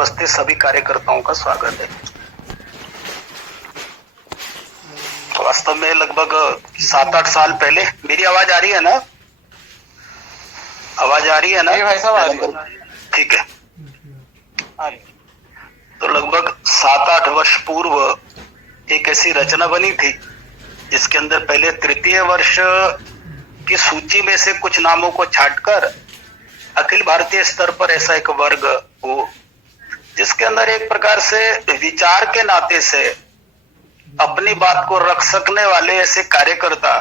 उपस्थित सभी कार्यकर्ताओं का स्वागत है। तो वास्तव में लगभग 7-8 साल पहले, मेरी आवाज आ रही है ना? आवाज आ रही है ना? भाई साहब आ रही है। ठीक है। तो लगभग 7-8 वर्ष पूर्व एक ऐसी रचना बनी थी जिसके अंदर पहले तृतीय वर्ष की सूची में से कुछ नामों को छांटकर अखिल भारतीय स्तर पर ऐसा एक वर्ग हो जिसके अंदर एक प्रकार से विचार के नाते से अपनी बात को रख सकने वाले ऐसे कार्यकर्ता,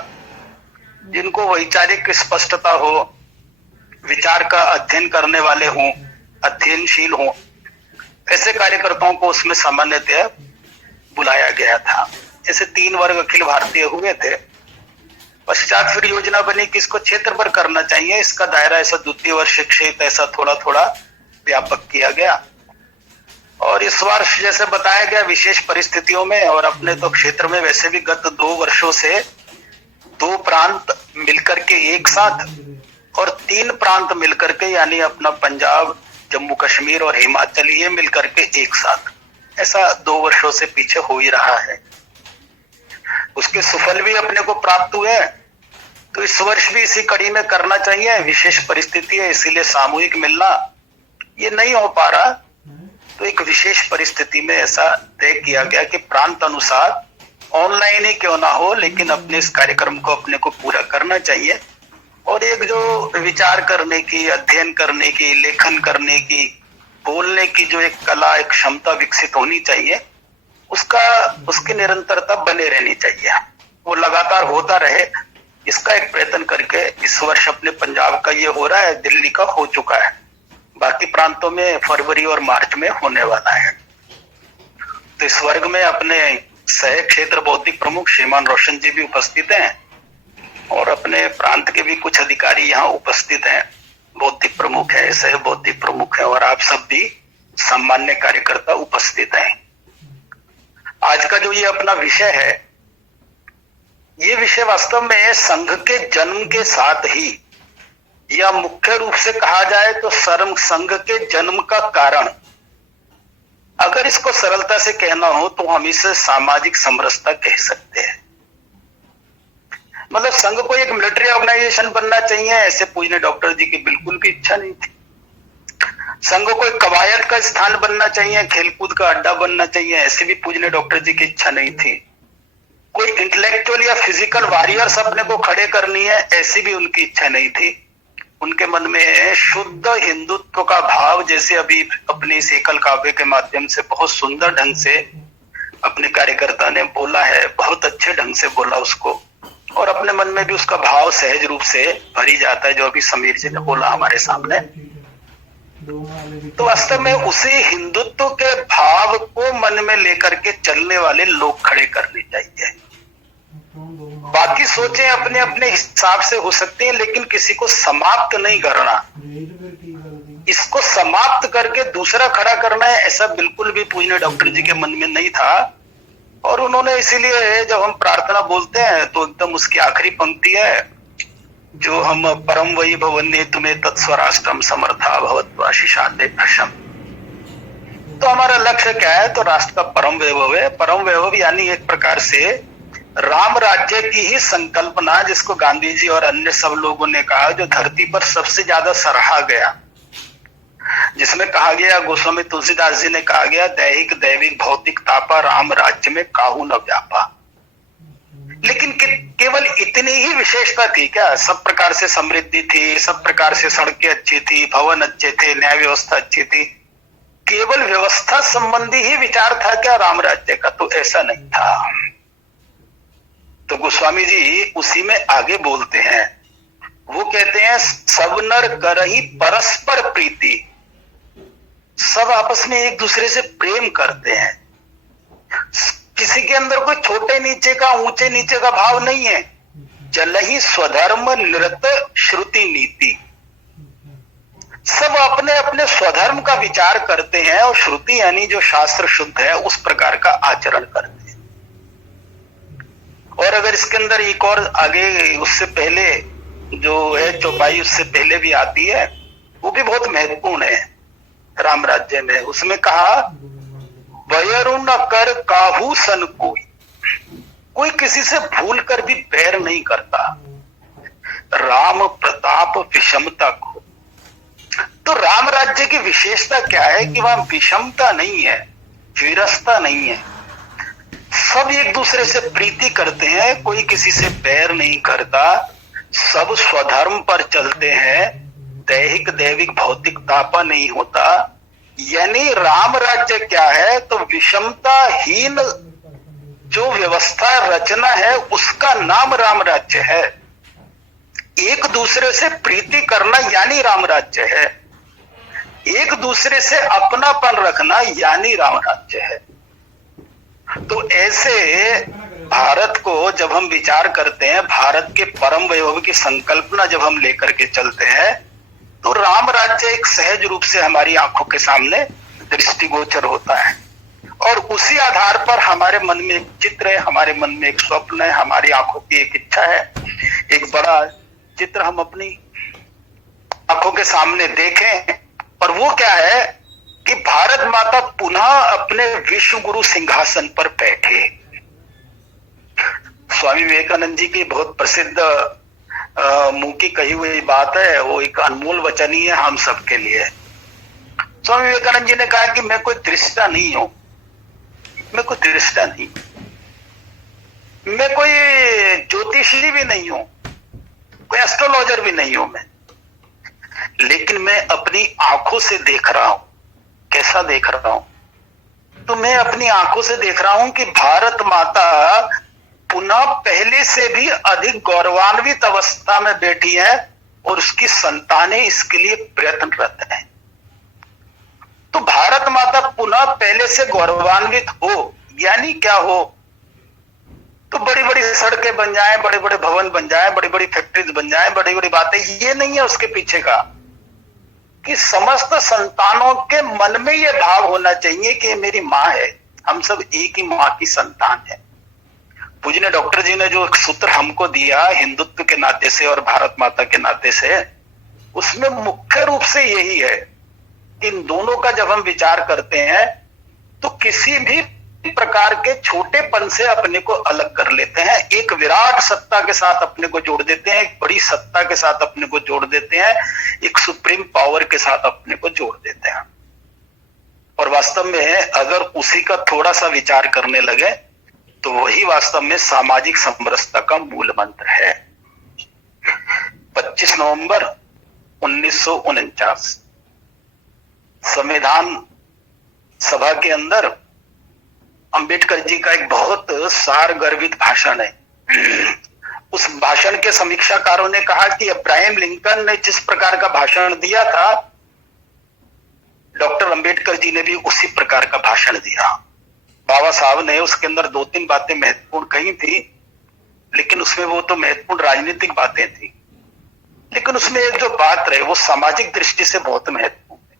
जिनको वैचारिक स्पष्टता हो, विचार का अध्ययन करने वाले हों, अध्ययनशील हों, ऐसे कार्यकर्ताओं को उसमें सामान्यतः बुलाया गया था। ऐसे 3 वर्ग अखिल भारतीय हुए थे। पश्चात फिर योजना बनी कि इसको क्षेत्र पर करना चाहिए, इसका दायरा ऐसा द्वितीय वर्ष क्षेत्र ऐसा थोड़ा थोड़ा व्यापक किया गया। और इस वर्ष जैसे बताया गया विशेष परिस्थितियों में, और अपने तो क्षेत्र में वैसे भी गत 2 वर्षों से 2 प्रांत मिलकर के एक साथ और 3 प्रांत मिलकर के, यानी अपना पंजाब, जम्मू कश्मीर और हिमाचल, ये मिलकर के एक साथ, ऐसा 2 वर्षों से पीछे हो ही रहा है। उसके सफल भी अपने को प्राप्त हुए। तो इस वर्ष भी इसी कड़ी में करना चाहिए। विशेष परिस्थिति है, इसीलिए सामूहिक मिलना ये नहीं हो पा रहा। तो एक विशेष परिस्थिति में ऐसा तय किया गया कि प्रांत अनुसार ऑनलाइन ही क्यों ना हो, लेकिन अपने इस कार्यक्रम को अपने को पूरा करना चाहिए। और एक जो विचार करने की, अध्ययन करने की, लेखन करने की, बोलने की जो एक कला, एक क्षमता विकसित होनी चाहिए, उसकी निरंतरता बने रहनी चाहिए, वो लगातार होता रहे। इसका एक प्रयत्न करके इस वर्ष अपने पंजाब का ये हो रहा है, दिल्ली का हो चुका है, बाकी प्रांतों में फरवरी और मार्च में होने वाला है। तो इस वर्ग में अपने सह क्षेत्र बौद्धिक प्रमुख श्रीमान रोशन जी भी उपस्थित हैं और अपने प्रांत के भी कुछ अधिकारी यहाँ उपस्थित हैं। बौद्धिक प्रमुख है, सह बौद्धिक प्रमुख है, और आप सब भी सामान्य कार्यकर्ता उपस्थित हैं। आज का जो ये अपना विषय है, ये विषय वास्तव में संघ के जन्म के साथ ही, या मुख्य रूप से कहा जाए तो संघ के जन्म का कारण, अगर इसको सरलता से कहना हो तो हम इसे सामाजिक समरसता कह सकते हैं। मतलब संघ को एक मिलिट्री ऑर्गेनाइजेशन बनना चाहिए, ऐसे पूजने डॉक्टर जी की बिल्कुल भी इच्छा नहीं थी। संघ को एक कवायद का स्थान बनना चाहिए, खेलकूद का अड्डा बनना चाहिए, ऐसे भी पूजने डॉक्टर जी की इच्छा नहीं थी। कोई इंटेलेक्चुअल या फिजिकल वॉरियर्स अपने को खड़े करनी है, ऐसी भी उनकी इच्छा नहीं थी। उनके मन में शुद्ध हिंदुत्व का भाव, जैसे अभी अपने इस एकल काव्य के माध्यम से बहुत सुंदर ढंग से अपने कार्यकर्ता ने बोला है, बहुत अच्छे ढंग से बोला उसको, और अपने मन में भी उसका भाव सहज रूप से भरी जाता है, जो अभी समीर जी ने बोला हमारे सामने। तो वास्तव में उसी हिंदुत्व के भाव को मन में लेकर के चलने वाले लोग खड़े करने चाहिए। बाकी सोचें अपने अपने हिसाब से हो सकते हैं, लेकिन किसी को समाप्त नहीं करना, इसको समाप्त करके दूसरा खड़ा करना है, ऐसा बिल्कुल भी पूजने डॉक्टर जी के मन में नहीं था। और उन्होंने इसीलिए जब हम प्रार्थना बोलते हैं तो एकदम उसकी आखिरी पंक्ति है, जो हम परम वही भवन्य तुम्हें तत्स्वराष्ट्रम समर्था भवत्वाशिषाते भृशम। तो हमारा लक्ष्य क्या है? तो राष्ट्र का परम वैभव है। परम वैभव यानी एक प्रकार से राम राज्य की ही संकल्पना, जिसको गांधी जी और अन्य सब लोगों ने कहा, जो धरती पर सबसे ज्यादा सराहा गया, जिसमें कहा गया, गोस्वामी तुलसीदास जी ने कहा गया, दैहिक दैविक भौतिक तापा राम राज्य में काहू न व्यापा। लेकिन केवल इतनी ही विशेषता थी क्या? सब प्रकार से समृद्धि थी, सब प्रकार से सड़कें अच्छी थी, भवन अच्छे थे, न्याय व्यवस्था अच्छी थी, केवल व्यवस्था संबंधी ही विचार था क्या राम राज्य का? तो ऐसा नहीं था। तो गोस्वामी जी उसी में आगे बोलते हैं, वो कहते हैं, सब नर करहि परस्पर प्रीति, सब आपस में एक दूसरे से प्रेम करते हैं। किसी के अंदर कोई छोटे नीचे का, ऊंचे नीचे का भाव नहीं है। जलहि स्वधर्म निरत श्रुति नीति, सब अपने अपने स्वधर्म का विचार करते हैं और श्रुति यानी जो शास्त्र शुद्ध है उस प्रकार का आचरण करते हैं। और अगर इसके अंदर एक और आगे उससे पहले जो है चौपाई उससे पहले भी आती है, वो भी बहुत महत्वपूर्ण है। राम राज्य में। उसमें कहा बैरु न कर काहू सन कोई, कोई किसी से भूल कर भी बैर नहीं करता। राम प्रताप विषमता को, तो राम राज्य की विशेषता क्या है कि वहां विषमता नहीं है, विरसता नहीं है, सब एक दूसरे से प्रीति करते हैं, कोई किसी से बैर नहीं करता, सब स्वधर्म पर चलते हैं, दैहिक दैविक भौतिक तापा नहीं होता। यानी राम राज्य क्या है, तो विषमताहीन जो व्यवस्था रचना है उसका नाम राम राज्य है। एक दूसरे से प्रीति करना यानी राम राज्य है, एक दूसरे से अपनापन रखना यानी राम राज्य है। तो ऐसे भारत को जब हम विचार करते हैं, भारत के परम वैभव की संकल्पना जब हम लेकर के चलते हैं, तो राम राज्य एक सहज रूप से हमारी आंखों के सामने दृष्टिगोचर होता है। और उसी आधार पर हमारे मन में एक चित्र है, हमारे मन में एक स्वप्न है, हमारी आंखों की एक इच्छा है, एक बड़ा चित्र हम अपनी आंखों के सामने देखें। और वो क्या है कि भारत माता पुनः अपने विश्व गुरु सिंहासन पर बैठे। स्वामी विवेकानंद जी की बहुत प्रसिद्ध मुंह की कही हुई बात है, वो एक अनमोल वचन ही है हम सबके लिए। स्वामी विवेकानंद जी ने कहा कि मैं कोई दृष्टा नहीं हूं, मैं कोई दृष्टा नहीं, मैं कोई ज्योतिषी भी नहीं हूं, कोई एस्ट्रोलॉजर भी नहीं हूं मैं, लेकिन मैं अपनी आंखों से देख रहा हूं। कैसा देख रहा हूं? तो मैं अपनी आंखों से देख रहा हूं कि भारत माता पुनः पहले से भी अधिक गौरवान्वित अवस्था में बैठी है और उसकी संतानें इसके लिए प्रयत्नरत हैं। तो भारत माता पुनः पहले से गौरवान्वित हो यानी क्या हो? तो बड़ी बड़ी सड़कें बन जाए, बड़े बड़े भवन बन जाए, बड़ी बड़ी फैक्ट्रीज बन जाए, बड़ी बड़ी बातें, ये नहीं है उसके पीछे का। कि समस्त संतानों के मन में यह भाव होना चाहिए कि मेरी माँ है, हम सब एक ही माँ की संतान है। पूजनीय डॉक्टर जी ने जो एक सूत्र हमको दिया हिंदुत्व के नाते से और भारत माता के नाते से, उसमें मुख्य रूप से यही है कि इन दोनों का जब हम विचार करते हैं तो किसी भी प्रकार के छोटेपन से अपने को अलग कर लेते हैं, एक विराट सत्ता के साथ अपने को जोड़ देते हैं, एक बड़ी सत्ता के साथ अपने को जोड़ देते हैं, एक सुप्रीम पावर के साथ अपने को जोड़ देते हैं। और वास्तव में अगर उसी का थोड़ा सा विचार करने लगे तो वही वास्तव में सामाजिक समरसता का मूल मंत्र है। 25 नवंबर 1949 संविधान सभा के अंदर अंबेडकर जी का एक बहुत सार गर्भित भाषण है। उस भाषण के समीक्षाकारों ने कहा कि अब्राहम लिंकन ने जिस प्रकार का भाषण दिया था, डॉक्टर अंबेडकर जी ने भी उसी प्रकार का भाषण दिया। बाबा साहब ने उसके अंदर 2-3 बातें महत्वपूर्ण कही थी, लेकिन उसमें वो तो महत्वपूर्ण राजनीतिक बातें थी, लेकिन उसमें एक जो बात रहे वो सामाजिक दृष्टि से बहुत महत्वपूर्ण है।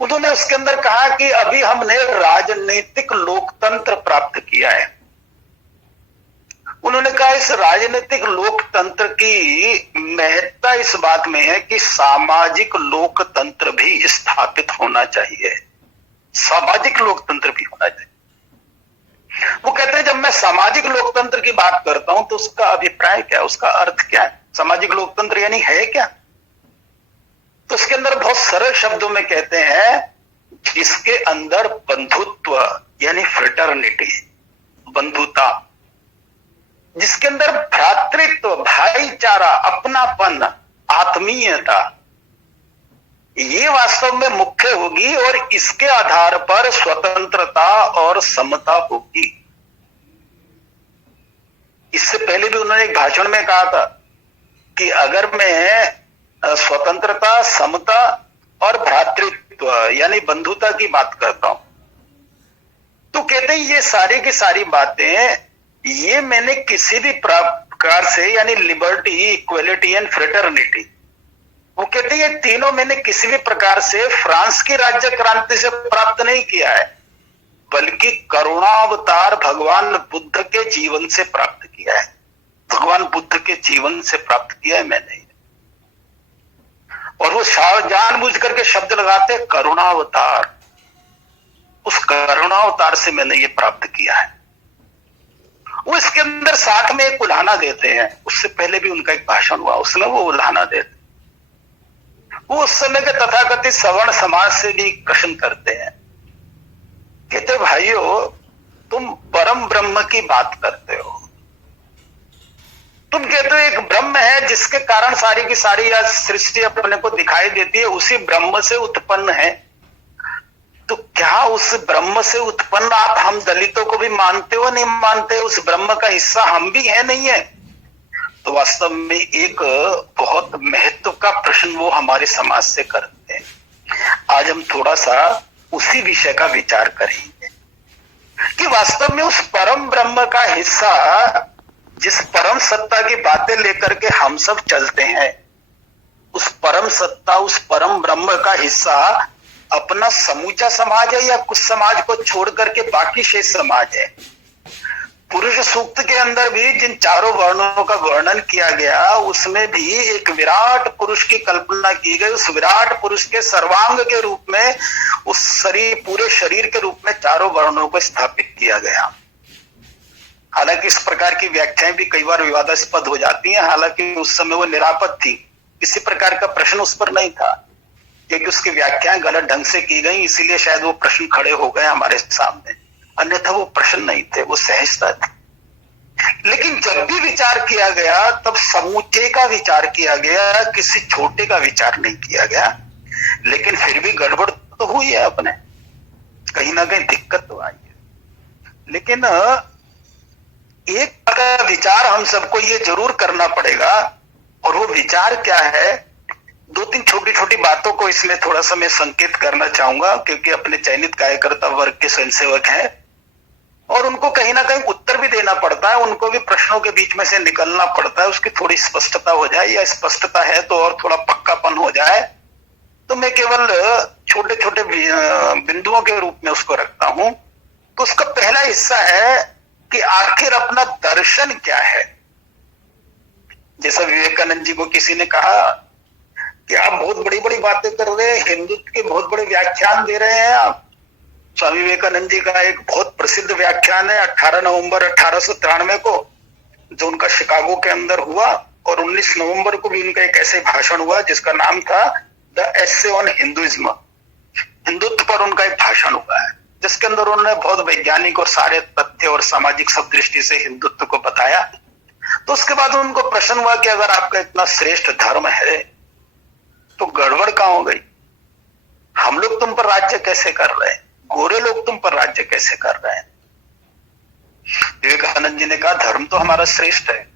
उन्होंने उसके अंदर कहा कि अभी हमने राजनीतिक लोकतंत्र प्राप्त किया है। उन्होंने कहा इस राजनीतिक लोकतंत्र की महत्ता इस बात में है कि सामाजिक लोकतंत्र भी स्थापित होना चाहिए, सामाजिक लोकतंत्र भी होना चाहिए। वो कहते हैं जब मैं सामाजिक लोकतंत्र की बात करता हूं तो उसका अभिप्राय क्या है, उसका अर्थ क्या है? सामाजिक लोकतंत्र यानी है क्या? तो उसके अंदर बहुत सरल शब्दों में कहते हैं जिसके अंदर बंधुत्व यानी फ्रेटर्निटी, बंधुता, जिसके अंदर भ्रातृत्व, भाईचारा, अपनापन, आत्मीयता, ये वास्तव में मुख्य होगी और इसके आधार पर स्वतंत्रता और समता होगी। इससे पहले भी उन्होंने एक भाषण में कहा था कि अगर मैं स्वतंत्रता, समता और भ्रातृत्व यानी बंधुता की बात करता हूं तो कहते हैं ये सारी की सारी बातें ये मैंने किसी भी प्रकार से यानी लिबर्टी, इक्वलिटी एंड फ्रेटर्निटी, वो कहते हैं ये तीनों मैंने किसी भी प्रकार से फ्रांस की राज्य क्रांति से प्राप्त नहीं किया है, बल्कि करुणावतार भगवान बुद्ध के जीवन से प्राप्त किया है। भगवान बुद्ध के जीवन से प्राप्त किया है मैंने। और वो जानबूझ करके शब्द लगाते करुणावतार। उस करुणावतार से मैंने ये प्राप्त किया है। वो इसके अंदर साथ में एक उल्हाना देते हैं। उससे पहले भी उनका एक भाषण हुआ, उसमें वो उल्हाना देते। वो उस समय के तथाकथित सवर्ण समाज से भी प्रश्न करते हैं। कहते भाइयों, तुम परम ब्रह्म की बात करते हो, तुम कहते हो एक ब्रह्म है जिसके कारण सारी की सारी आज सृष्टि अपने को दिखाई देती है, उसी ब्रह्म से उत्पन्न है। तो क्या उस ब्रह्म से उत्पन्न आप हम दलितों को भी मानते हो, नहीं मानते? उस ब्रह्म का हिस्सा हम भी है, नहीं है? तो वास्तव में एक बहुत महत्व का प्रश्न वो हमारे समाज से करते हैं। आज हम थोड़ा सा उसी विषय का विचार करेंगे कि वास्तव में उस परम ब्रह्म का हिस्सा, जिस परम सत्ता की बातें लेकर के हम सब चलते हैं, उस परम सत्ता, उस परम ब्रह्म का हिस्सा अपना समूचा समाज है या कुछ समाज को छोड़ करके बाकी शेष समाज है? पुरुष सूक्त के अंदर भी जिन चारों वर्णों का वर्णन किया गया, उसमें भी एक विराट पुरुष की कल्पना की गई। उस विराट पुरुष के सर्वांग के रूप में, उस शरीर, पूरे शरीर के रूप में चारों वर्णों को स्थापित किया गया। हालांकि इस प्रकार की व्याख्याएं भी कई बार विवादास्पद हो जाती हैं। हालांकि उस समय वो निरापद थी, किसी प्रकार का प्रश्न उस पर नहीं था, क्योंकि उसकी व्याख्याएं गलत ढंग से की गई, इसीलिए शायद वो प्रश्न खड़े हो गए हमारे सामने। अन्यथा वो प्रश्न नहीं थे, वो सहजता थी। लेकिन जब भी विचार किया गया तब समूचे का विचार किया गया, किसी छोटे का विचार नहीं किया गया। लेकिन फिर भी गड़बड़ तो हुई है, अपने कहीं ना कहीं दिक्कत तो आई है। लेकिन एक विचार हम सबको ये जरूर करना पड़ेगा, और वो विचार क्या है? दो तीन छोटी छोटी बातों को इसमें थोड़ा सा मैं संकेत करना चाहूंगा, क्योंकि अपने चयनित कार्यकर्ता वर्ग के स्वयंसेवक हैं और उनको कहीं ना कहीं उत्तर भी देना पड़ता है, उनको भी प्रश्नों के बीच में से निकलना पड़ता है, उसकी थोड़ी स्पष्टता हो जाए, या स्पष्टता है तो और थोड़ा पक्कापन हो जाए। तो मैं केवल छोटे छोटे बिंदुओं के रूप में उसको रखता हूं। तो उसका पहला हिस्सा है कि आखिर अपना दर्शन क्या है। जैसा विवेकानंद जी को किसी ने कहा कि आप बहुत बड़ी बड़ी बातें कर रहे हैं, हिंदुत्व के बहुत बड़े व्याख्यान दे रहे हैं आप। स्वामी विवेकानंद जी का एक बहुत प्रसिद्ध व्याख्यान है 18 नवंबर 1893 को, जो उनका शिकागो के अंदर हुआ, और 19 नवंबर को भी उनका एक ऐसे भाषण हुआ जिसका नाम था the essay on Hinduism. Hindutva पर उनका एक भाषण हुआ है, जिसके अंदर उन्होंने बहुत वैज्ञानिक और सारे तथ्य और सामाजिक सब दृष्टि से हिंदुत्व को बताया। तो उसके बाद उनको प्रश्न हुआ कि अगर आपका इतना श्रेष्ठ धर्म है तो गड़बड़ कहां हो गई? हम लोग तुम पर राज्य कैसे कर रहे हैं, गोरे लोग तुम पर राज्य कैसे कर रहे हैं? विवेकानंद जी ने कहा धर्म तो हमारा श्रेष्ठ है,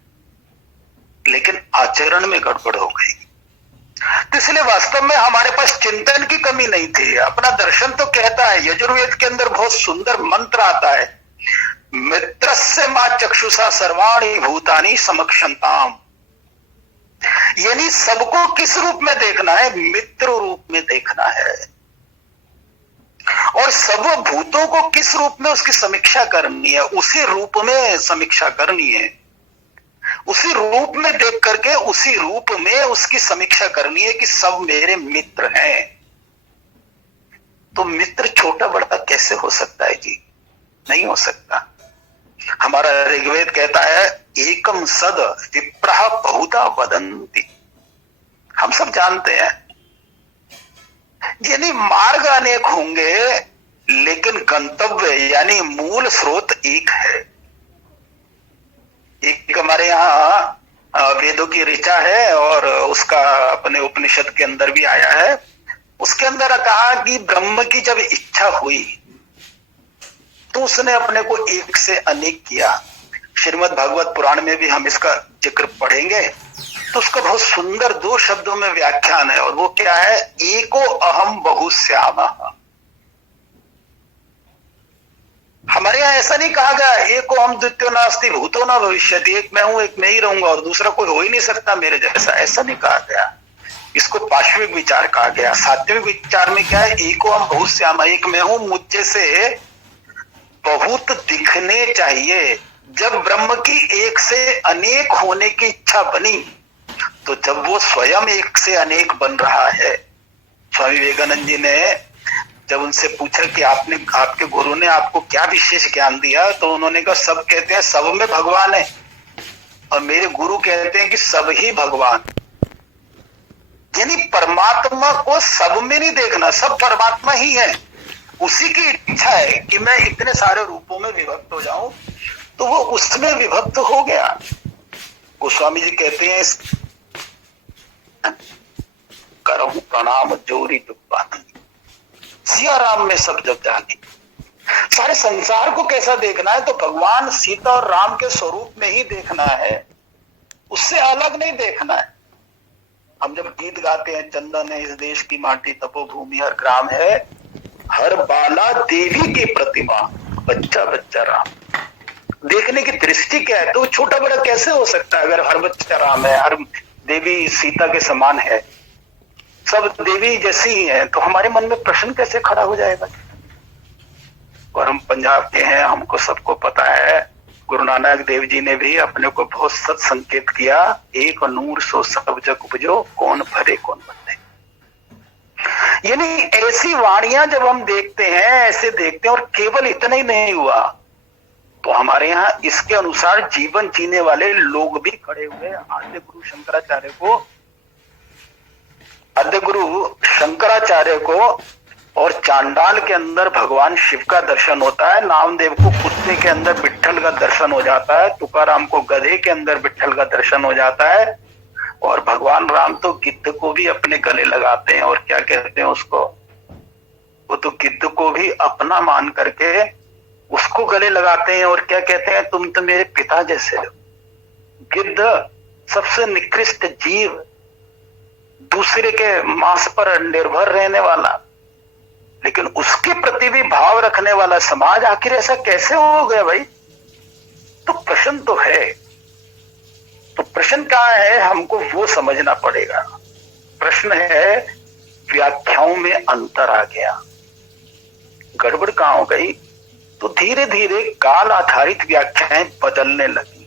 लेकिन आचरण में गड़बड़ हो गई। तो इसलिए वास्तव में हमारे पास चिंतन की कमी नहीं थी। अपना दर्शन तो कहता है, यजुर्वेद के अंदर बहुत सुंदर मंत्र आता है, मित्रस्य मा चक्षुषा सर्वाणि भूतानि समक्षंताम। यानी सबको किस रूप में देखना है? मित्र रूप में देखना है। और सब भूतों को किस रूप में उसकी समीक्षा करनी है? उसी रूप में समीक्षा करनी है, उसी रूप में देख करके उसी रूप में उसकी समीक्षा करनी है कि सब मेरे मित्र हैं। तो मित्र छोटा बड़ा कैसे हो सकता है जी? नहीं हो सकता। हमारा ऋग्वेद कहता है एकम सद विप्रः बहुधा वदन्ति। हम सब जानते हैं, यानी मार्ग अनेक होंगे लेकिन गंतव्य यानी मूल स्रोत एक है। एक हमारे यहाँ वेदों की ऋचा है और उसका अपने उपनिषद के अंदर भी आया है। उसके अंदर कहा कि ब्रह्म की जब इच्छा हुई तो उसने अपने को एक से अनेक किया। श्रीमद् भागवत पुराण में भी हम इसका जिक्र पढ़ेंगे तो उसका बहुत सुंदर 2 शब्दों में व्याख्यान है, और वो क्या है? एको अहम बहुश्यामः। हमारे यहाँ ऐसा नहीं कहा गया एको अहम द्वितीयो नास्ति भूतो न भविष्यति, एक मैं हूं, एक मैं ही रहूंगा और दूसरा कोई हो ही नहीं सकता मेरे जैसा, ऐसा नहीं कहा गया। इसको पाश्विक विचार कहा गया। सात्विक विचार में क्या है? एको अहम बहुश्यामः, एक मैं हूं, मुझे से बहुत दिखने चाहिए। जब ब्रह्म की एक से अनेक होने की इच्छा बनी तो जब वो स्वयं एक से अनेक बन रहा है, स्वामी विवेकानंद जी ने जब उनसे पूछा कि आपके गुरु ने आपको क्या विशेष ज्ञान दिया, तो उन्होंने कहा सब कहते हैं सब में भगवान है, और मेरे गुरु कहते हैं कि सब ही भगवान। यानी परमात्मा को सब में नहीं देखना, सब परमात्मा ही है। उसी की इच्छा है कि मैं इतने सारे रूपों में विभक्त हो जाऊं, तो वो उसमें विभक्त हो गया। गोस्वामी जी कहते हैं करहूं प्रणाम जोरी दुब्बानी, सिया राम में सब जग जानी। सारे संसार को कैसा देखना है, तो भगवान सीता और राम के स्वरूप में ही देखना है, उससे अलग नहीं देखना है। हम जब गीत गाते हैं, चंदन है इस देश की माटी, तपोभूमि हर ग्राम है, हर बाला देवी की प्रतिमा, बच्चा बच्चा राम। देखने की दृष्टि क्या है, तो छोटा बड़ा कैसे हो सकता है? अगर हर बच्चा राम है, हर देवी सीता के समान है, सब देवी जैसी ही है, तो हमारे मन में प्रश्न कैसे खड़ा हो जाएगा? और हम पंजाब के हैं, हमको सबको पता है, गुरु नानक देव जी ने भी अपने को बहुत सत संकेत किया, एक नूर सो सब जग उपजो, कौन भरे कौन बंदे। यानी ऐसी वाणियां जब हम देखते हैं, ऐसे देखते हैं, और केवल इतना ही नहीं हुआ, तो हमारे यहाँ इसके अनुसार जीवन जीने वाले लोग भी खड़े हुए। आद्य गुरु शंकराचार्य को और चांडाल के अंदर भगवान शिव का दर्शन होता है, नामदेव को कुत्ते के अंदर विट्ठल का दर्शन हो जाता है, तुकाराम को गधे के अंदर विट्ठल का दर्शन हो जाता है, और भगवान राम तो गिद्ध को भी अपने गले लगाते हैं। और क्या कहते हैं उसको, वो तो गिद्ध को भी अपना मान करके उसको गले लगाते हैं, और क्या कहते हैं, तुम तो मेरे पिता जैसे हो। गिद्ध सबसे निकृष्ट जीव, दूसरे के मांस पर निर्भर रहने वाला, लेकिन उसके प्रति भी भाव रखने वाला समाज, आखिर ऐसा कैसे हो गया भाई? तो प्रश्न तो है, तो प्रश्न कहाँ है, हमको वो समझना पड़ेगा। प्रश्न है व्याख्याओं में अंतर आ गया, गड़बड़ कहाँ हो गई? तो धीरे धीरे काल आधारित व्याख्याएं बदलने लगी।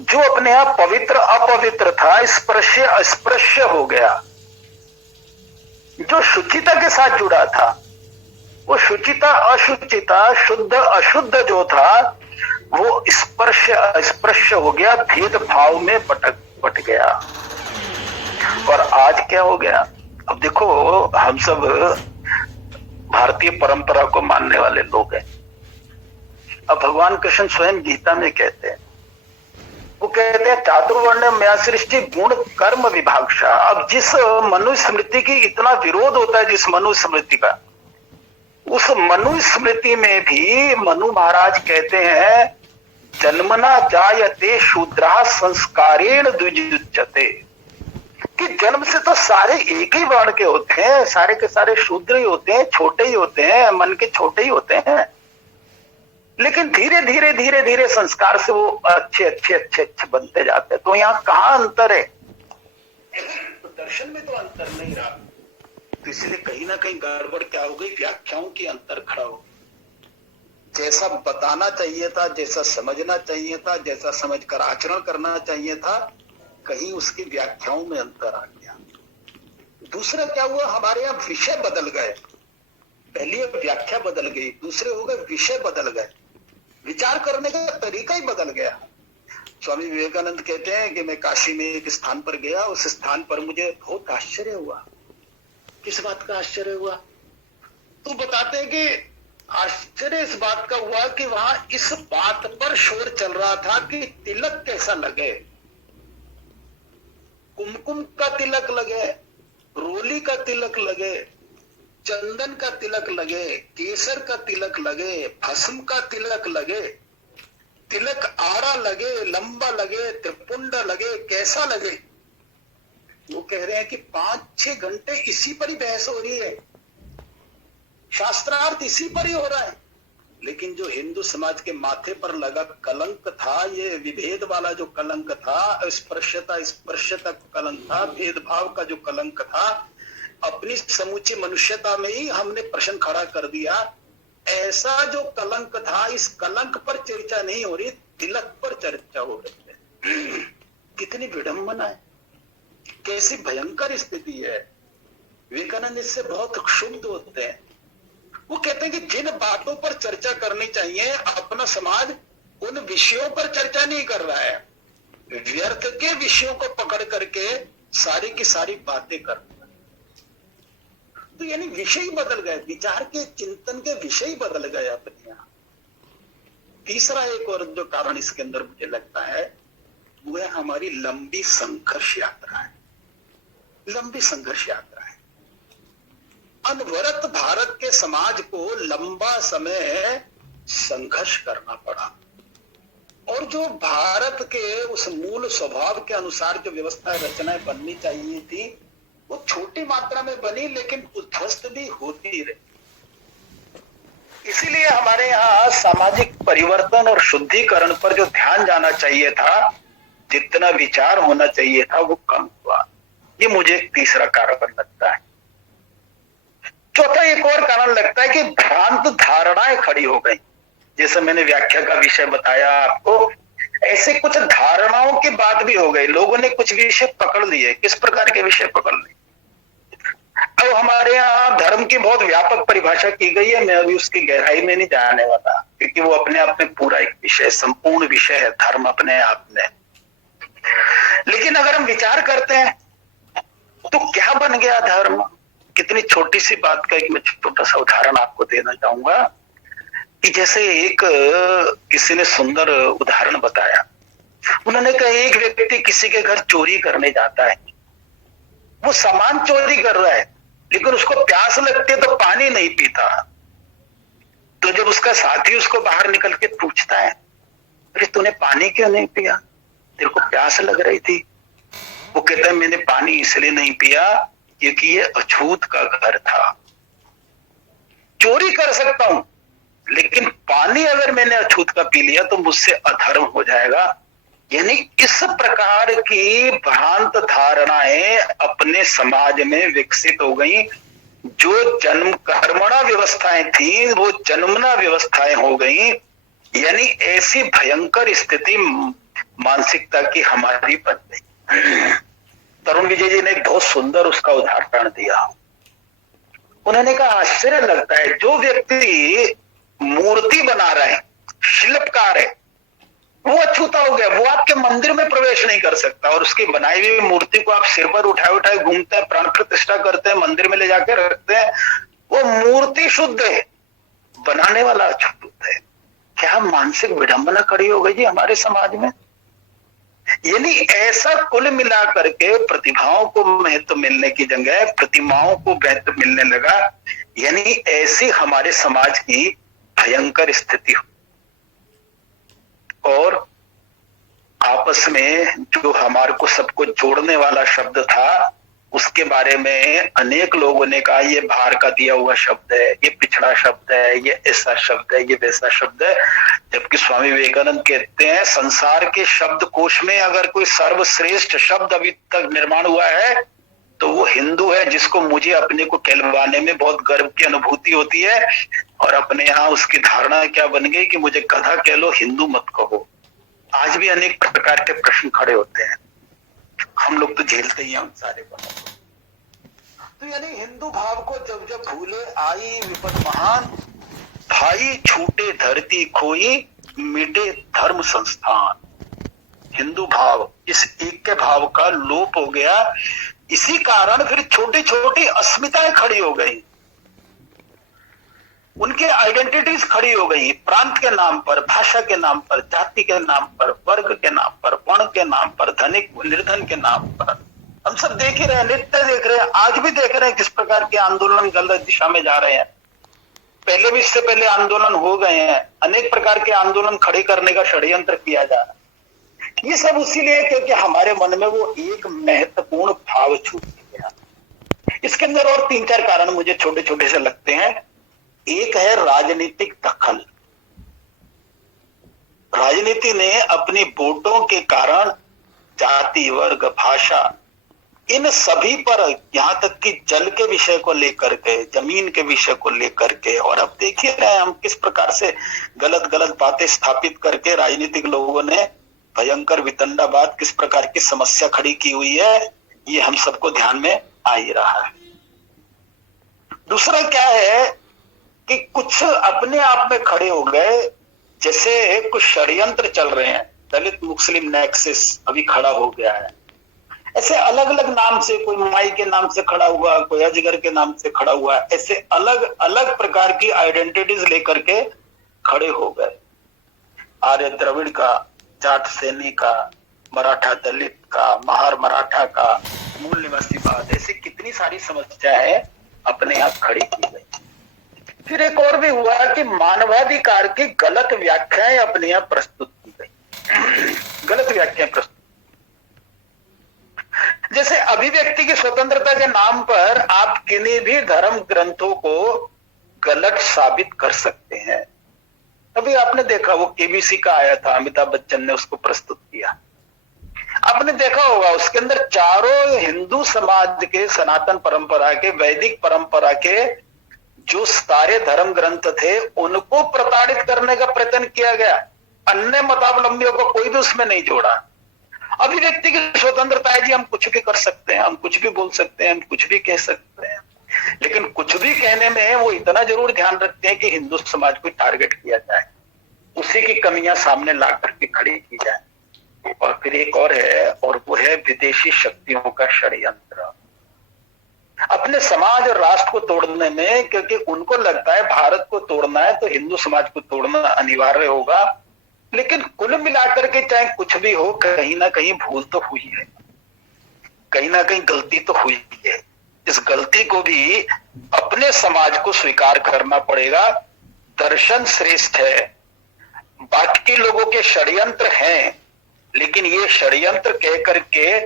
जो अपने आप पवित्र अपवित्र था, स्पर्श अस्पृश्य हो गया। जो शुचिता के साथ जुड़ा था, वो शुचिता अशुचिता, शुद्ध अशुद्ध जो था, वो स्पर्श अस्पृश्य हो गया, भेदभाव में बट गया। और आज क्या हो गया? अब देखो, हम सब भारतीय परंपरा को मानने वाले लोग हैं। अब भगवान कृष्ण स्वयं गीता में कहते हैं, वो कहते हैं चातुर्वर्ण मया सृष्टि गुण कर्म विभागशा। अब जिस मनुस्मृति की इतना विरोध होता है, जिस मनुस्मृति का, उस मनुस्मृति में भी मनु महाराज कहते हैं जन्मना जायते शूद्रः संस्कारेण द्विजुच्यते, कि जन्म से तो सारे एक ही वर्ण के होते हैं, सारे के सारे शूद्र ही होते हैं, छोटे ही होते हैं, मन के छोटे ही होते हैं, लेकिन धीरे धीरे धीरे धीरे संस्कार से वो अच्छे बनते जाते हैं। तो यहाँ कहाँ अंतर है? तो दर्शन में तो अंतर नहीं रहा, तो इसलिए कहीं ना कहीं गड़बड़ क्या हो गई, व्याख्याओं की अंतर खड़ा हो। जैसा बताना चाहिए था, जैसा समझना चाहिए था, जैसा समझकर आचरण करना चाहिए था, कहीं उसकी व्याख्याओं में अंतर आ गया। दूसरा क्या हुआ, हमारे यहाँ विषय बदल गए। पहली व्याख्या बदल गई, दूसरे हो गए विषय बदल गए, विचार करने का तरीका ही बदल गया। स्वामी विवेकानंद कहते हैं कि मैं काशी में एक स्थान पर गया, उस स्थान पर मुझे बहुत आश्चर्य हुआ। किस बात का आश्चर्य हुआ? तो बताते हैं कि आश्चर्य इस बात का हुआ कि वहां इस बात पर शोर चल रहा था कि तिलक कैसा लगे, कुमकुम का तिलक लगे, रोली का तिलक लगे, चंदन का तिलक लगे, केसर का तिलक लगे, भस्म का तिलक लगे, तिलक आड़ा लगे, लंबा लगे, त्रिपुंड लगे, कैसा लगे। वो कह रहे हैं कि 5-6 घंटे इसी पर ही बहस हो रही है, शास्त्रार्थ इसी पर ही हो रहा है। लेकिन जो हिंदू समाज के माथे पर लगा कलंक था, ये विभेद वाला जो कलंक था, स्पर्शता का कलंक था, भेदभाव का जो कलंक था, अपनी समूची मनुष्यता में ही हमने प्रश्न खड़ा कर दिया। ऐसा जो कलंक था, इस कलंक पर चर्चा नहीं हो रही, तिलक पर चर्चा हो रही है। कितनी विडंबना है। कैसी भयंकर स्थिति है। विवेकानंद इससे बहुत क्षुब्ध होते हैं। वो कहते हैं कि जिन बातों पर चर्चा करनी चाहिए अपना समाज उन विषयों पर चर्चा नहीं कर रहा है, व्यर्थ के विषयों को पकड़ करके सारी की सारी बातें कर रहा है। तो यानी विषय बदल गए, विचार के चिंतन के विषय बदल गए अपने यहां। तीसरा एक और जो कारण इसके अंदर मुझे लगता है वो है हमारी लंबी संघर्ष यात्रा है। लंबी संघर्ष यात्रा है। अनवरत भारत के समाज को लंबा समय संघर्ष करना पड़ा और जो भारत के उस मूल स्वभाव के अनुसार जो व्यवस्था रचनाएं बननी चाहिए थी वो छोटी मात्रा में बनी, लेकिन उध्वस्त भी होती रही। इसीलिए हमारे यहाँ सामाजिक परिवर्तन और शुद्धिकरण पर जो ध्यान जाना चाहिए था, जितना विचार होना चाहिए था, वो कम हुआ। ये मुझे एक तीसरा कारण लगता है। चौथा एक और कारण लगता है कि भ्रांत धारणाएं खड़ी हो गई। जैसे मैंने व्याख्या का विषय बताया आपको, ऐसे कुछ धारणाओं की बात भी हो गई। लोगों ने कुछ विषय पकड़ लिए। किस प्रकार के विषय पकड़ लिए? अब हमारे यहाँ धर्म की बहुत व्यापक परिभाषा की गई है। मैं अभी उसकी गहराई में नहीं जाने वाला, क्योंकि वो अपने आप में पूरा एक विषय, संपूर्ण विषय है धर्म अपने आप में। लेकिन अगर हम विचार करते हैं तो क्या बन गया धर्म? कितनी छोटी सी बात का एक मैं छोटा सा उदाहरण आपको देना चाहूंगा कि जैसे एक किसी ने सुंदर उदाहरण बताया। उन्होंने कहा एक व्यक्ति किसी के घर चोरी करने जाता है, वो सामान चोरी कर रहा है, लेकिन उसको प्यास लगती है तो पानी नहीं पीता। तो जब उसका साथी उसको बाहर निकल के पूछता है, अरे तूने पानी क्यों नहीं पिया? तेरे को प्यास लग रही थी। वो कहता है मैंने पानी इसलिए नहीं पिया क्योंकि ये अछूत का घर था। चोरी कर सकता हूं, लेकिन पानी अगर मैंने अछूत का पी लिया तो मुझसे अधर्म हो जाएगा। यानी इस प्रकार की भ्रांत धारणाएं अपने समाज में विकसित हो गई। जो जन्म कर्मणा व्यवस्थाएं थी वो जन्मना व्यवस्थाएं हो गई। यानी ऐसी भयंकर स्थिति मानसिकता की हमारी बन गई। तरुण विजय जी ने एक बहुत सुंदर उसका उदाहरण दिया। उन्होंने कहा आश्चर्य लगता है, जो व्यक्ति मूर्ति बना रहा है, शिल्पकार है, वो अछूता हो गया। वो आपके मंदिर में प्रवेश नहीं कर सकता और उसकी बनाई हुई मूर्ति को आप सिर पर उठाए उठाए घूमते हैं, प्राण प्रतिष्ठा करते हैं, मंदिर में ले जाकर रखते हैं। वो मूर्ति शुद्ध है, बनाने वाला अछूत है। क्या मानसिक विडंबना खड़ी हो गई जी हमारे समाज में। यानी ऐसा कुल मिला करके प्रतिभाओं को महत्व मिलने की जगह प्रतिमाओं को महत्व मिलने लगा। यानी ऐसी हमारे समाज की भयंकर स्थिति हो। और आपस में जो हमारे को सबको जोड़ने वाला शब्द था उसके बारे में अनेक लोगों ने कहा ये बाहर का दिया हुआ शब्द है, ये पिछड़ा शब्द है, ये ऐसा शब्द है, ये वैसा शब्द है। जबकि स्वामी विवेकानंद कहते हैं संसार के शब्द कोश में अगर कोई सर्वश्रेष्ठ शब्द अभी तक निर्माण हुआ है तो वो हिंदू है, जिसको मुझे अपने को कहलवाने में बहुत गर्व की अनुभूति होती है। और अपने यहाँ उसकी धारणा क्या बन गई कि मुझे गधा कह लो, हिंदू मत कहो। आज भी अनेक प्रकार के प्रश्न खड़े होते हैं, हम लोग तो झेलते ही हैं उन सारे बातों को। तो यानी हिंदू भाव को जब जब भूले आई विपद महान, भाई छूटे धरती खोई मिटे धर्म संस्थान। हिंदू भाव, इस एक के भाव का लोप हो गया। इसी कारण फिर छोटी छोटी अस्मिताएं खड़ी हो गई, उनके आइडेंटिटीज खड़ी हो गई। प्रांत के नाम पर, भाषा के नाम पर, जाति के नाम पर, वर्ग के नाम पर, वर्ण के नाम पर, धनिक निर्धन के नाम पर। हम सब देख ही रहे हैं, नित्य देख रहे हैं, आज भी देख रहे हैं किस प्रकार के आंदोलन गलत दिशा में जा रहे हैं। पहले भी इससे पहले आंदोलन हो गए हैं, अनेक प्रकार के आंदोलन खड़े करने का षड्यंत्र किया जा रहा है। ये सब इसीलिए क्योंकि हमारे मन में वो एक महत्वपूर्ण भाव छूट गया। इसके अंदर और 3-4 कारण मुझे छोटे छोटे से लगते हैं। एक है राजनीतिक दखल। राजनीति ने अपनी वोटों के कारण जाति, वर्ग, भाषा, इन सभी पर, यहां तक कि जल के विषय को लेकर के, जमीन के विषय को लेकर के, और अब देखिए रहे हम किस प्रकार से गलत गलत बातें स्थापित करके राजनीतिक लोगों ने भयंकर वितंडावाद किस प्रकार की समस्या खड़ी की हुई है। ये हम सबको ध्यान में आ ही रहा है। दूसरा क्या है कि कुछ अपने आप में खड़े हो गए, जैसे कुछ षड्यंत्र चल रहे हैं, दलित मुस्लिम नेक्सस अभी खड़ा हो गया है। ऐसे अलग अलग नाम से, कोई माई के नाम से खड़ा हुआ, कोई अजगर के नाम से खड़ा हुआ, ऐसे अलग अलग प्रकार की आइडेंटिटीज लेकर के खड़े हो गए। आर्य द्रविड़ का, जाट सैनी का, मराठा दलित का, महार मराठा का, मूल निवासीवाद, ऐसे कितनी सारी समस्याएं अपने आप खड़ी की गई। फिर एक और भी हुआ कि मानवाधिकार की गलत व्याख्याएं अपने आप प्रस्तुत की गई। गलत व्याख्याएं प्रस्तुत, जैसे अभिव्यक्ति की स्वतंत्रता के नाम पर आप किन्हीं भी धर्म ग्रंथों को गलत साबित कर सकते हैं। अभी आपने देखा वो केबीसी का आया था, अमिताभ बच्चन ने उसको प्रस्तुत किया, आपने देखा होगा उसके अंदर चारों हिंदू समाज के, सनातन परंपरा के, वैदिक परंपरा के जो सारे धर्म ग्रंथ थे उनको प्रताड़ित करने का प्रयत्न किया गया। अन्य मतावलंबियों को कोई भी उसमें नहीं जोड़ा। अभिव्यक्ति की स्वतंत्रता है जी, हम कुछ भी कर सकते हैं, हम कुछ भी बोल सकते हैं, हम कुछ भी कह सकते हैं, लेकिन कुछ भी कहने में वो इतना जरूर ध्यान रखते हैं कि हिंदू समाज को टारगेट किया जाए, उसी की कमियां सामने ला करके खड़ी की जाए। और फिर एक और है, और वो है विदेशी शक्तियों का षड्यंत्र अपने समाज और राष्ट्र को तोड़ने में, क्योंकि उनको लगता है भारत को तोड़ना है तो हिंदू समाज को तोड़ना अनिवार्य होगा। लेकिन कुल मिलाकर के चाहे कुछ भी हो, कहीं ना कहीं भूल तो हुई है, कहीं ना कहीं गलती तो हुई है। इस गलती को भी अपने समाज को स्वीकार करना पड़ेगा। दर्शन श्रेष्ठ है, बाकी लोगों के षड्यंत्र हैं, लेकिन ये षड्यंत्र कह करके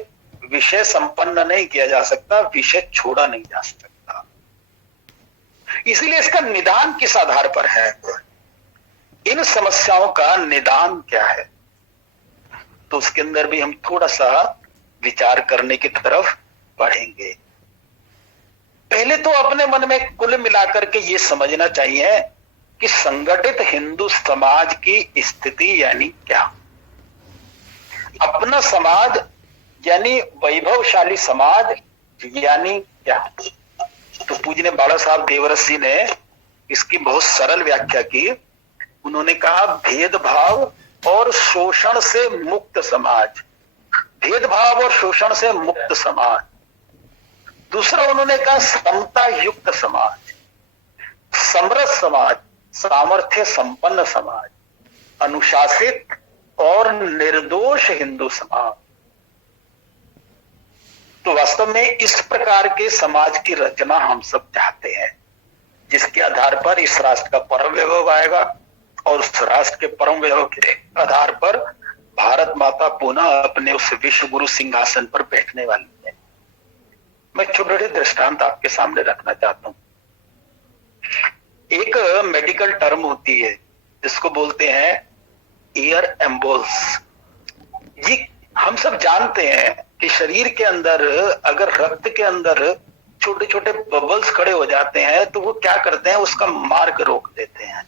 विषय संपन्न नहीं किया जा सकता, विषय छोड़ा नहीं जा सकता। इसीलिए इसका निदान किस आधार पर है, इन समस्याओं का निदान क्या है, तो उसके अंदर भी हम थोड़ा सा विचार करने की तरफ बढ़ेंगे। पहले तो अपने मन में कुल मिलाकर के ये समझना चाहिए कि संगठित हिंदू समाज की स्थिति यानी क्या, अपना समाज यानी वैभवशाली समाज यानी क्या। तो पूज्य बाला साहब देवरसी ने इसकी बहुत सरल व्याख्या की। उन्होंने कहा भेदभाव और शोषण से मुक्त समाज, भेदभाव और शोषण से मुक्त समाज। दूसरा उन्होंने कहा समता युक्त समाज, समरस समाज, सामर्थ्य संपन्न समाज, अनुशासित और निर्दोष हिंदू समाज। तो वास्तव में इस प्रकार के समाज की रचना हम सब चाहते हैं, जिसके आधार पर इस राष्ट्र का परम वैभव आएगा, और उस राष्ट्र के परम वैभव के आधार पर भारत माता पुनः अपने उस विश्व गुरु सिंहासन पर बैठने वाली है। मैं छोटे दृष्टांत आपके सामने रखना चाहता हूं। एक मेडिकल टर्म होती है जिसको बोलते हैं एयर एम्बोल्स। ये हम सब जानते हैं कि शरीर के अंदर अगर रक्त के अंदर छोटे छोटे बबल्स खड़े हो जाते हैं तो वो क्या करते हैं, उसका मार्ग रोक देते हैं।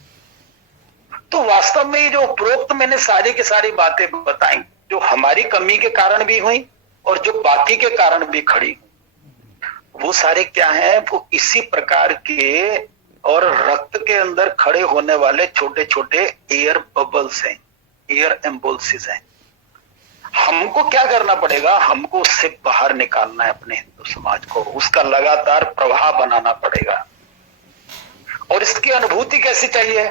तो वास्तव में जो उपरोक्त मैंने सारी की सारी बातें बताई, जो हमारी कमी के कारण भी हुई और जो बाकी के कारण भी खड़ी, वो सारे क्या हैं, वो इसी प्रकार के और रक्त के अंदर खड़े होने वाले छोटे छोटे एयर बबल्स हैं, एयर एम्बोल्सिस हैं। हमको क्या करना पड़ेगा, हमको उससे बाहर निकालना है अपने हिंदू समाज को, उसका लगातार प्रवाह बनाना पड़ेगा। और इसकी अनुभूति कैसी चाहिए,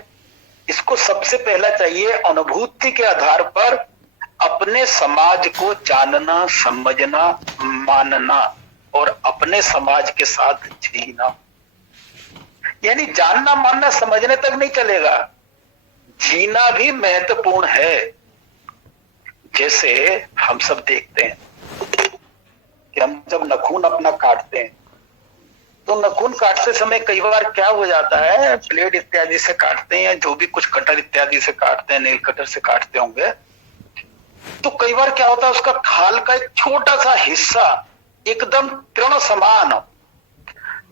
इसको सबसे पहला चाहिए अनुभूति के आधार पर अपने समाज को जानना, समझना, मानना और अपने समाज के साथ जीना। यानी जानना, मानना, समझने तक नहीं चलेगा, जीना भी महत्वपूर्ण है। जैसे हम सब देखते हैं कि हम जब नाखून अपना काटते हैं तो नाखून काटते समय कई बार क्या हो जाता है, ब्लेड इत्यादि से काटते हैं, जो भी कुछ कटर इत्यादि से काटते हैं, नेल कटर से काटते होंगे, तो कई बार क्या होता है, उसका खाल का एक छोटा सा हिस्सा एकदम तृण समान,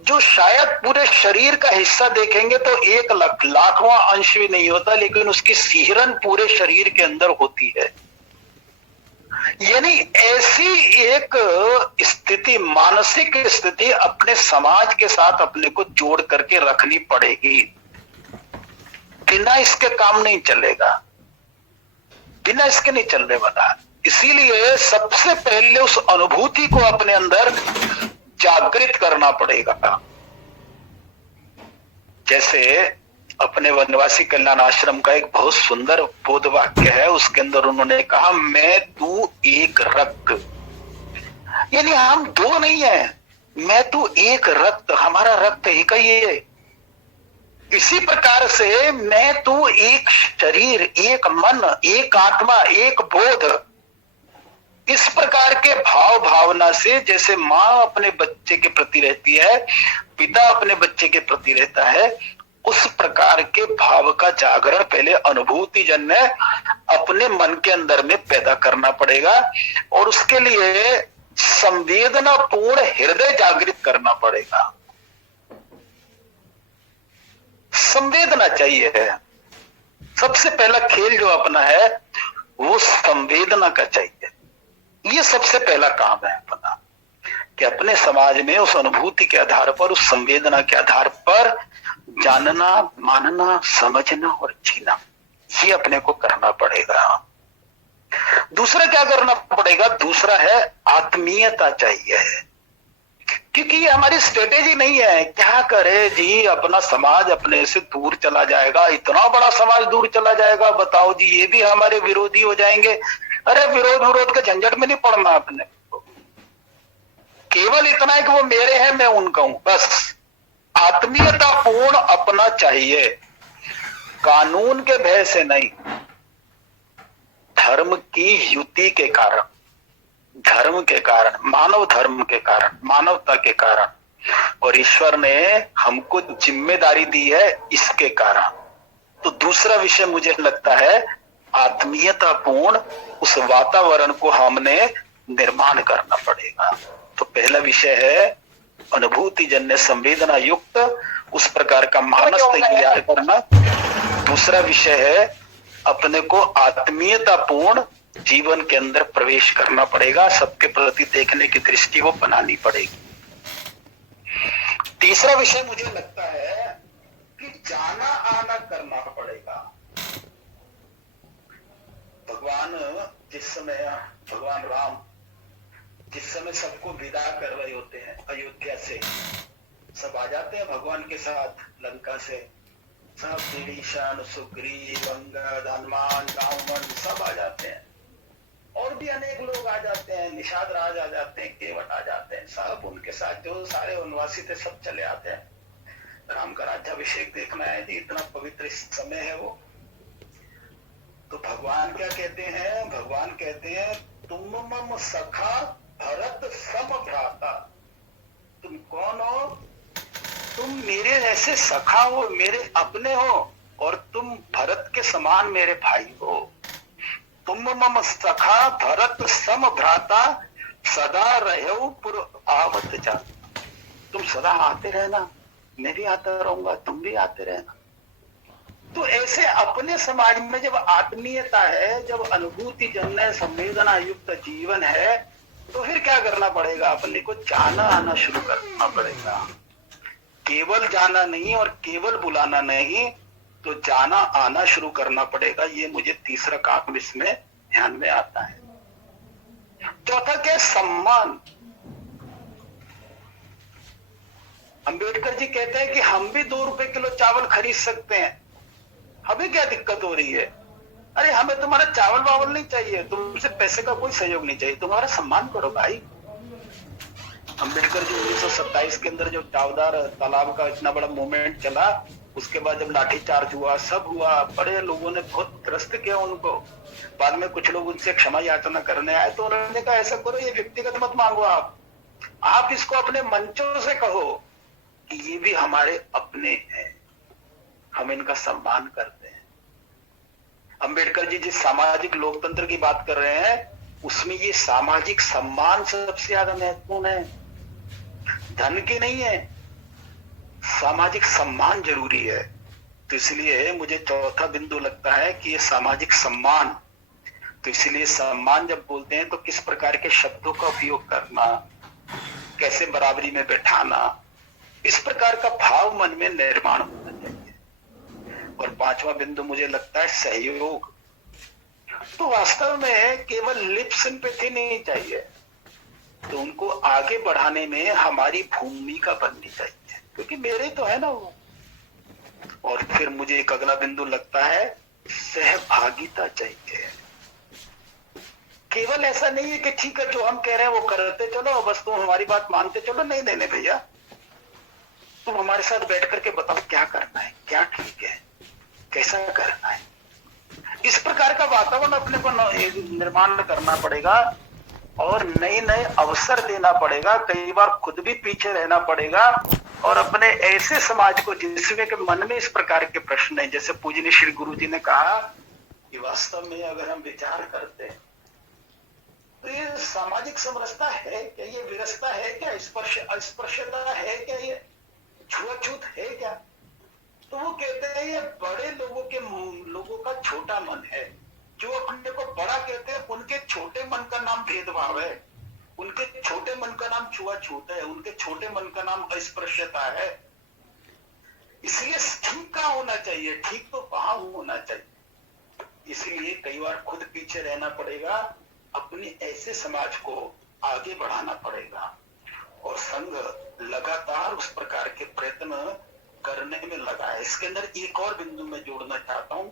जो शायद पूरे शरीर का हिस्सा देखेंगे तो 1,00,000वां अंश भी नहीं होता, लेकिन उसकी सिहरन पूरे शरीर के अंदर होती है। यानी ऐसी एक स्थिति, मानसिक स्थिति अपने समाज के साथ अपने को जोड़ करके रखनी पड़ेगी। बिना इसके काम नहीं चलेगा, बिना इसके नहीं चलने वाला। इसीलिए सबसे पहले उस अनुभूति को अपने अंदर जागृत करना पड़ेगा। जैसे अपने वनवासी कल्याण आश्रम का एक बहुत सुंदर बोध वाक्य है, उसके अंदर उन्होंने कहा, मैं तू एक रक्त, यानी हम दो नहीं है, मैं तू एक रक्त, हमारा रक्त एक ही है। इसी प्रकार से मैं तू एक शरीर, एक मन, एक आत्मा, एक बोध, इस प्रकार के भाव भावना से जैसे माँ अपने बच्चे के प्रति रहती है, पिता अपने बच्चे के प्रति रहता है, उस प्रकार के भाव का जागरण पहले अनुभूति जन ने अपने मन के अंदर में पैदा करना पड़ेगा। और उसके लिए संवेदना पूर्ण हृदय जागृत करना पड़ेगा। संवेदना चाहिए। सबसे पहला खेल जो अपना है वो संवेदना का चाहिए। ये सबसे पहला काम है अपना, कि अपने समाज में उस अनुभूति के आधार पर, उस संवेदना के आधार पर जानना, मानना, समझना और जीना, ये अपने को करना पड़ेगा। दूसरा क्या करना पड़ेगा? दूसरा है आत्मीयता चाहिए। क्योंकि ये हमारी स्ट्रेटेजी नहीं है। क्या करे जी, अपना समाज अपने से दूर चला जाएगा, इतना बड़ा समाज दूर चला जाएगा, बताओ जी, ये भी हमारे विरोधी हो जाएंगे। अरे विरोध के झंझट में नहीं पड़ना अपने को, केवल इतना है कि वो मेरे हैं, मैं उनका हूं, बस। आत्मीयता पूर्ण अपना चाहिए, कानून के भय से नहीं, धर्म की युति के कारण, धर्म के कारण, मानव धर्म के कारण, मानवता के कारण, और ईश्वर ने हमको जिम्मेदारी दी है इसके कारण। तो दूसरा विषय मुझे लगता है आत्मीयता पूर्ण उस वातावरण को हमने निर्माण करना पड़ेगा। तो पहला विषय है अनुभूति जन्य संवेदना युक्त उस प्रकार का मानस तैयार करना। दूसरा विषय है अपने को आत्मीयता पूर्ण जीवन के अंदर प्रवेश करना पड़ेगा, सबके प्रति देखने की दृष्टि वो बनानी पड़ेगी। तीसरा विषय मुझे लगता है कि जाना आना करना पड़ेगा। भगवान भगवान राम जिस समय सबको विदा कर रहे होते हैं अयोध्या से, सब आ जाते हैं भगवान के साथ लंका से, सब विभीषण, सुग्रीव, अंगद, हनुमान, रावण सब आ जाते हैं, और भी अनेक लोग आ जाते हैं, निषाद राज आ जाते हैं, केवट आ जाते हैं, सब उनके साथ जो सारे वनवासी थे सब चले आते हैं। राम का राज्याभिषेक देखना है जी, इतना पवित्र समय है वो। तो भगवान क्या कहते हैं? भगवान कहते हैं तुम मम सखा भरत सम भ्राता। तुम कौन हो? तुम मेरे ऐसे सखा हो, मेरे अपने हो, और तुम भरत के समान मेरे भाई हो। तुम मम सखा भरत सम भ्राता सदा रहो पुर आवत जाता। तुम सदा आते रहना, मैं भी आता रहूंगा, तुम भी आते रहना। तो ऐसे अपने समाज में जब आत्मीयता है, जब अनुभूति जन्य संवेदना युक्त जीवन है, तो फिर क्या करना पड़ेगा? अपने को जाना आना शुरू करना पड़ेगा। केवल जाना नहीं और केवल बुलाना नहीं, तो जाना आना शुरू करना पड़ेगा। ये मुझे तीसरा काम इसमें ध्यान में आता है। चौथा क्या? सम्मान। अंबेडकर जी कहते हैं कि हम भी 2 रुपए किलो चावल खरीद सकते हैं, हमें क्या दिक्कत हो रही है? अरे हमें तुम्हारा चावल वावल नहीं चाहिए, तुमसे पैसे का कोई सहयोग नहीं चाहिए, तुम्हारा सम्मान करो भाई। अंबेडकर जी 1927 के अंदर जो चावदार तालाब का इतना बड़ा मूवमेंट चला, उसके बाद जब लाठीचार्ज हुआ, सब हुआ, बड़े लोगों ने बहुत त्रस्त किया उनको। बाद में कुछ लोग उनसे क्षमा याचना करने आए, तो उन्होंने कहा ऐसा करो, ये व्यक्तिगत मत मांगो, आप इसको अपने मंचों से कहो कि ये भी हमारे अपने हैं, हम इनका सम्मान करते हैं। अंबेडकर जी जिस सामाजिक लोकतंत्र की बात कर रहे हैं, उसमें ये सामाजिक सम्मान सबसे ज्यादा महत्वपूर्ण है, धन की नहीं है, सामाजिक सम्मान जरूरी है। तो इसलिए मुझे चौथा बिंदु लगता है कि ये सामाजिक सम्मान तो इसलिए सम्मान जब बोलते हैं तो किस प्रकार के शब्दों का उपयोग करना, कैसे बराबरी में बैठाना, इस प्रकार का भाव मन में निर्माण होना चाहिए। और पांचवा बिंदु मुझे लगता है सहयोग। तो वास्तव में केवल लिप सिंपैथी नहीं चाहिए, तो उनको आगे बढ़ाने में हमारी भूमिका बननी चाहिए, क्योंकि मेरे तो है ना वो। और फिर मुझे एक अगला बिंदु लगता है सहभागिता चाहिए। केवल ऐसा नहीं है कि ठीक है जो हम कह रहे हैं वो करते चलो, बस तुम हमारी बात मानते चलो। नहीं नहीं नहीं भैया, तुम हमारे साथ बैठ करके बताओ क्या करना है, क्या ठीक है, कैसा करना है। इस प्रकार का वातावरण अपने को निर्माण करना पड़ेगा और नए नए अवसर देना पड़ेगा। कई बार खुद भी पीछे रहना पड़ेगा और अपने ऐसे समाज को जिसमें के मन में इस प्रकार के प्रश्न है, जैसे पूजनीय श्री गुरु जी ने कहा कि वास्तव में अगर हम विचार करते हैं तो ये सामाजिक समरसता है क्या, ये विरसता है क्या, अस्पृश्यता है क्या, ये छुआछूत है क्या। तो वो कहते हैं ये बड़े लोगों का छोटा मन है। जो अपने को बड़ा कहते हैं उनके छोटे मन का नाम भेदभाव है, उनके छोटे मन का नाम छुआछूत है, उनके छोटे मन का नाम अस्पृश्यता है। इसलिए ठीक कहाँ होना चाहिए, ठीक तो वहां होना चाहिए। इसलिए कई बार खुद पीछे रहना पड़ेगा, अपने ऐसे समाज को आगे बढ़ाना पड़ेगा। और संघ लगातार उस प्रकार के प्रयत्न करने में लगा है। इसके अंदर एक और बिंदु मैं जोड़ना चाहता हूं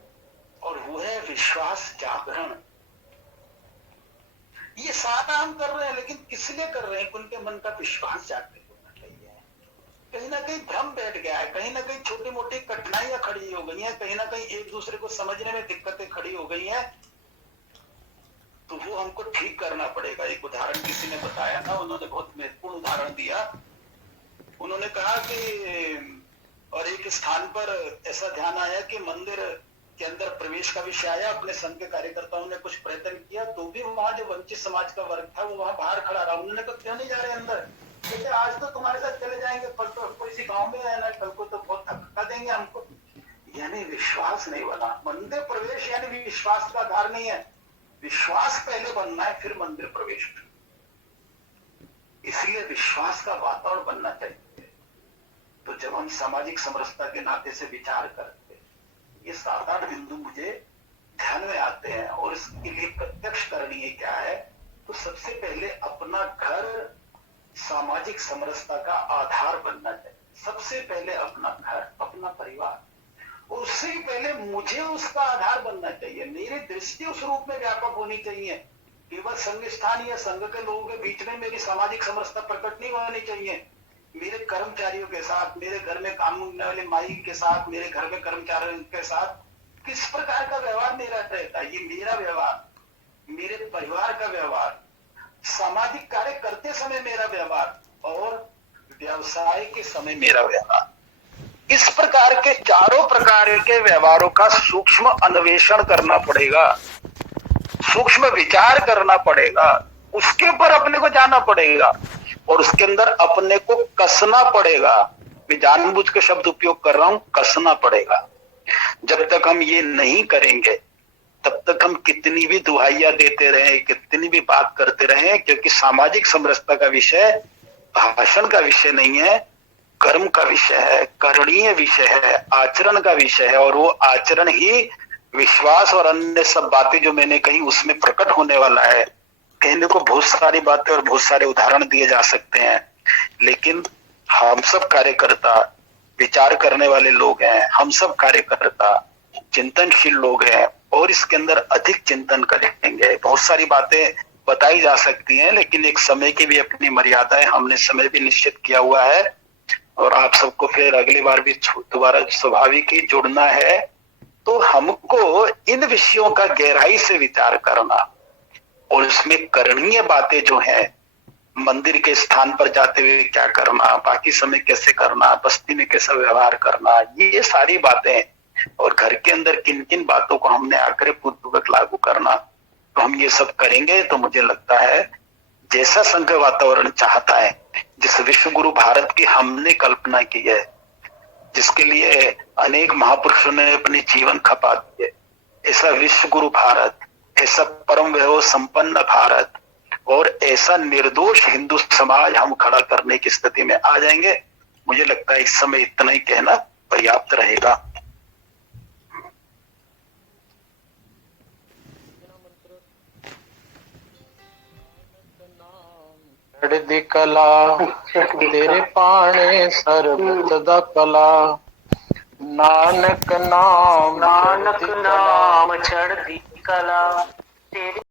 और वो है विश्वास जागरण। ये सारा हम कर रहे हैं, लेकिन किस लिए कर रहे हैं? उनके मन का विश्वास जागृत होना चाहिए। कहीं ना कहीं भ्रम बैठ गया है, कहीं ना कहीं छोटी मोटी कठिनाइयां खड़ी हो गई हैं, कहीं ना कहीं एक दूसरे को समझने में दिक्कतें खड़ी हो गई हैं, तो वो हमको ठीक करना पड़ेगा। एक उदाहरण किसी ने बताया था, उन्होंने बहुत महत्वपूर्ण उदाहरण दिया। उन्होंने कहा कि और एक स्थान पर ऐसा ध्यान आया कि मंदिर के अंदर प्रवेश का विषय आया, अपने संघ के कार्यकर्ताओं ने कुछ प्रयत्न किया, तो भी वहां जो वंचित समाज का वर्ग था वो वहां बाहर खड़ा रहा। उन्होंने कहा क्यों नहीं जा रहे अंदर? क्योंकि आज तो तुम्हारे साथ चले जाएंगे, कल तो कोई सी गाँव में है ना, कल को तो बहुत धक्का देंगे हमको। यानी विश्वास नहीं बना। मंदिर प्रवेश यानी विश्वास का आधार नहीं है, विश्वास पहले बनना है फिर मंदिर प्रवेश। इसलिए विश्वास का वातावरण बनना चाहिए। तो जब हम सामाजिक समरसता के नाते से विचार करते हैं, ये 7-8 बिंदु मुझे ध्यान में आते हैं। और इसके लिए प्रत्यक्ष करणीय क्या है? तो सबसे पहले अपना घर सामाजिक समरसता का आधार बनना चाहिए। सबसे पहले अपना घर, अपना परिवार, और उससे पहले मुझे उसका आधार बनना चाहिए। मेरी दृष्टि उस रूप में व्यापक होनी चाहिए। केवल संघ स्थान या संघ के लोगों के बीच में मेरी सामाजिक समरसता प्रकट नहीं होनी चाहिए। मेरे कर्मचारियों के साथ, मेरे घर में काम करने वाले माई के साथ, मेरे घर में कर्मचारियों के साथ किस प्रकार का व्यवहार मेरा रहता है, ये मेरा व्यवहार, मेरे परिवार का व्यवहार, सामाजिक कार्य करते समय मेरा व्यवहार और व्यवसाय के समय मेरा व्यवहार, इस प्रकार के चारों प्रकार के व्यवहारों का सूक्ष्म अन्वेषण करना पड़ेगा, सूक्ष्म विचार करना पड़ेगा, उसके ऊपर अपने को जाना पड़ेगा और उसके अंदर अपने को कसना पड़ेगा। मैं जानबूझ के शब्द उपयोग कर रहा हूं, कसना पड़ेगा। जब तक हम ये नहीं करेंगे तब तक हम कितनी भी दुहाइयां देते रहे, कितनी भी बात करते रहे, क्योंकि सामाजिक समरसता का विषय भाषण का विषय नहीं है, कर्म का विषय है, करणीय विषय है, आचरण का विषय है। और वो आचरण ही विश्वास और अन्य सब बातें जो मैंने कही उसमें प्रकट होने वाला है। कहने को बहुत सारी बातें और बहुत सारे उदाहरण दिए जा सकते हैं, लेकिन हम सब कार्यकर्ता विचार करने वाले लोग हैं, हम सब कार्यकर्ता चिंतनशील लोग हैं और इसके अंदर अधिक चिंतन करेंगे। बहुत सारी बातें बताई जा सकती हैं, लेकिन एक समय की भी अपनी मर्यादा है। हमने समय भी निश्चित किया हुआ है और आप सबको फिर अगली बार भी दोबारा स्वाभाविक ही जुड़ना है। तो हमको इन विषयों का गहराई से विचार करना और इसमें करणीय बातें जो है, मंदिर के स्थान पर जाते हुए क्या करना, बाकी समय कैसे करना, बस्ती में कैसा व्यवहार करना, ये सारी बातें, और घर के अंदर किन किन बातों को हमने आग्रह पूर्वक लागू करना, तो हम ये सब करेंगे तो मुझे लगता है जैसा संघ वातावरण चाहता है, जिस विश्व गुरु भारत की हमने कल्पना की है, जिसके लिए अनेक महापुरुषों ने अपने जीवन खपा दिए, ऐसा विश्व गुरु भारत, ऐसा परम वैभव संपन्न भारत और ऐसा निर्दोष हिंदू समाज हम खड़ा करने की स्थिति में आ जाएंगे। मुझे लगता है इस समय इतना ही कहना पर्याप्त रहेगा। चढ़दी कला तेरे पाने सरबत दा कला, नानक नाम चढ़दी कला तेरे